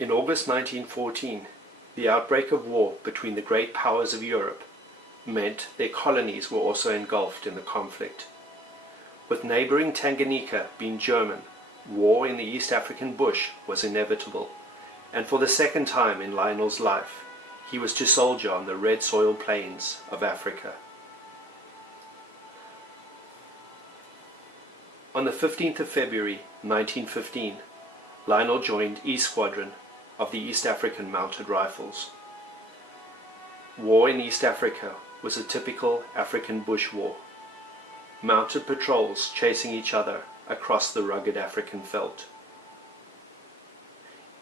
In August 1914, the outbreak of war between the great powers of Europe meant their colonies were also engulfed in the conflict. With neighboring Tanganyika being German, war in the East African bush was inevitable, and for the second time in Lionel's life, he was to soldier on the red soil plains of Africa. On the 15th of February 1915, Lionel joined E Squadron of the East African Mounted Rifles. War in East Africa was a typical African bush war. Mounted patrols chasing each other across the rugged African veldt.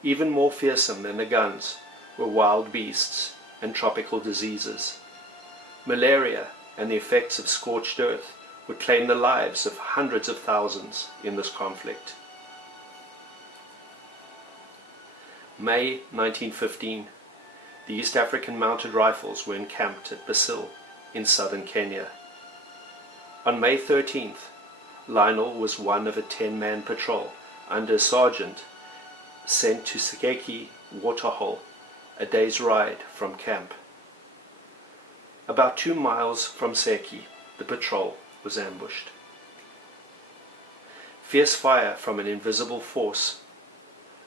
Even more fearsome than the guns were wild beasts and tropical diseases. Malaria and the effects of scorched earth would claim the lives of hundreds of thousands in this conflict. May 1915, the East African Mounted Rifles were encamped at Basil in southern Kenya. On May 13th, Lionel was one of a 10-man patrol under a sergeant sent to Sekeki Waterhole, a day's ride from camp. About 2 miles from Seki, the patrol was ambushed. Fierce fire from an invisible force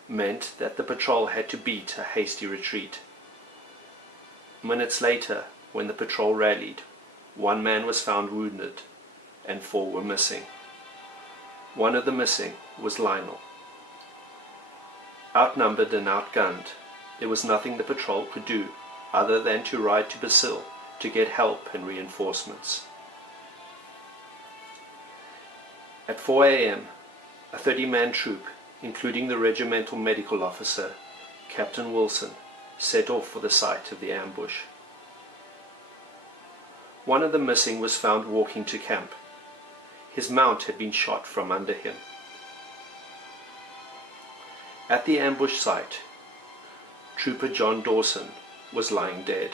meant that the patrol had to beat a hasty retreat. Minutes later, when the patrol rallied, 1 man was found wounded and 4 were missing. One of the missing was Lionel. Outnumbered and outgunned, there was nothing the patrol could do other than to ride to Basil to get help and reinforcements. At 4 a.m., a 30-man troop, including the regimental medical officer, Captain Wilson, set off for the site of the ambush. One of the missing was found walking to camp. His mount had been shot from under him. At the ambush site, Trooper John Dawson was lying dead.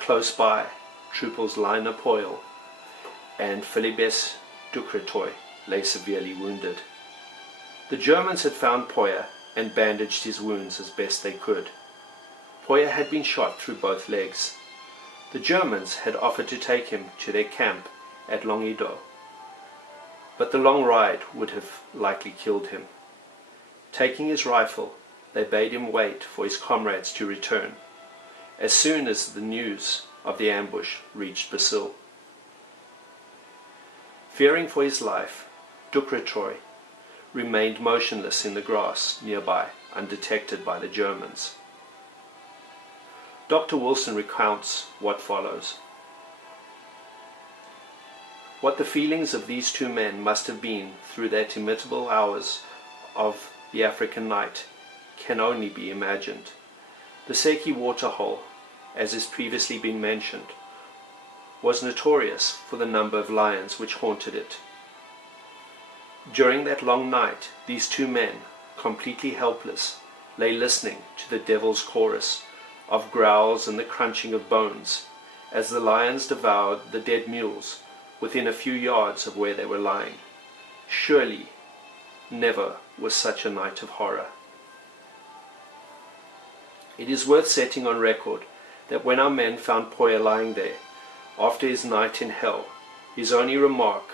Close by, Troopers Lionel Poyer and Philibes Ducretoy lay severely wounded. The Germans had found Poyer and bandaged his wounds as best they could. Poyer had been shot through both legs. The Germans had offered to take him to their camp at Longido, but the long ride would have likely killed him. Taking his rifle, they bade him wait for his comrades to return, as soon as the news of the ambush reached Basil. Fearing for his life, Ducretoy remained motionless in the grass nearby, undetected by the Germans. Dr. Wilson recounts what follows. What the feelings of these 2 men must have been through that inimitable hours of the African night can only be imagined. The Seki Waterhole, as has previously been mentioned, was notorious for the number of lions which haunted it. During that long night, these 2 men, completely helpless, lay listening to the devil's chorus of growls and the crunching of bones as the lions devoured the dead mules within a few yards of where they were lying. Surely, never was such a night of horror. It is worth setting on record that when our men found Poyer lying there, after his night in hell, his only remark,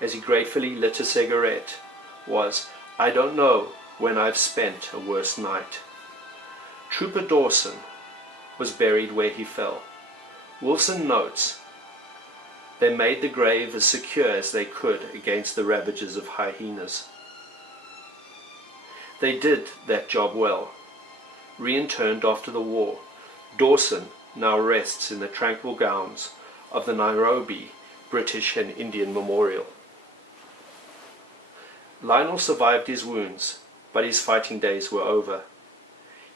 as he gratefully lit a cigarette, was, "I don't know when I've spent a worse night." Trooper Dawson was buried where he fell. Wilson notes, "They made the grave as secure as they could against the ravages of hyenas." They did that job well. Reinterred after the war, Dawson now rests in the tranquil grounds of the Nairobi British and Indian Memorial. Lionel survived his wounds, but his fighting days were over.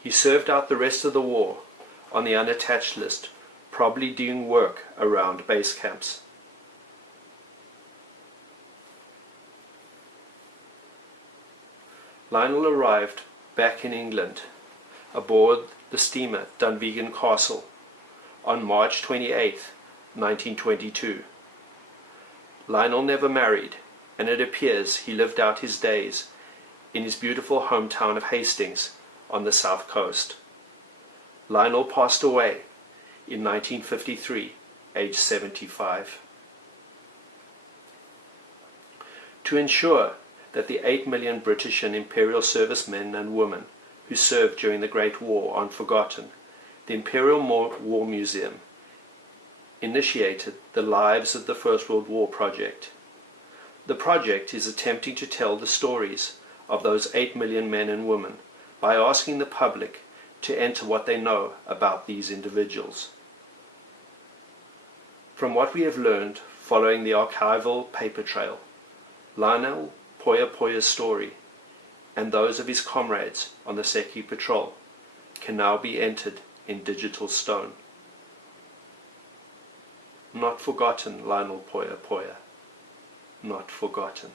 He served out the rest of the war on the unattached list, probably doing work around base camps. Lionel arrived back in England aboard the steamer Dunvegan Castle on March 28, 1922. Lionel never married, and it appears he lived out his days in his beautiful hometown of Hastings on the south coast. Lionel passed away in 1953, aged 75. To ensure that the 8 million British and Imperial servicemen and women who served during the Great War aren't forgotten, the Imperial War Museum initiated the Lives of the First World War project. The project is attempting to tell the stories of those 8 million men and women by asking the public to enter what they know about these individuals. From what we have learned following the archival paper trail, Lionel Poyer Poyer's story and those of his comrades on the Seki patrol can now be entered in digital stone. Not forgotten, Lionel Poyer Poyer. Not forgotten.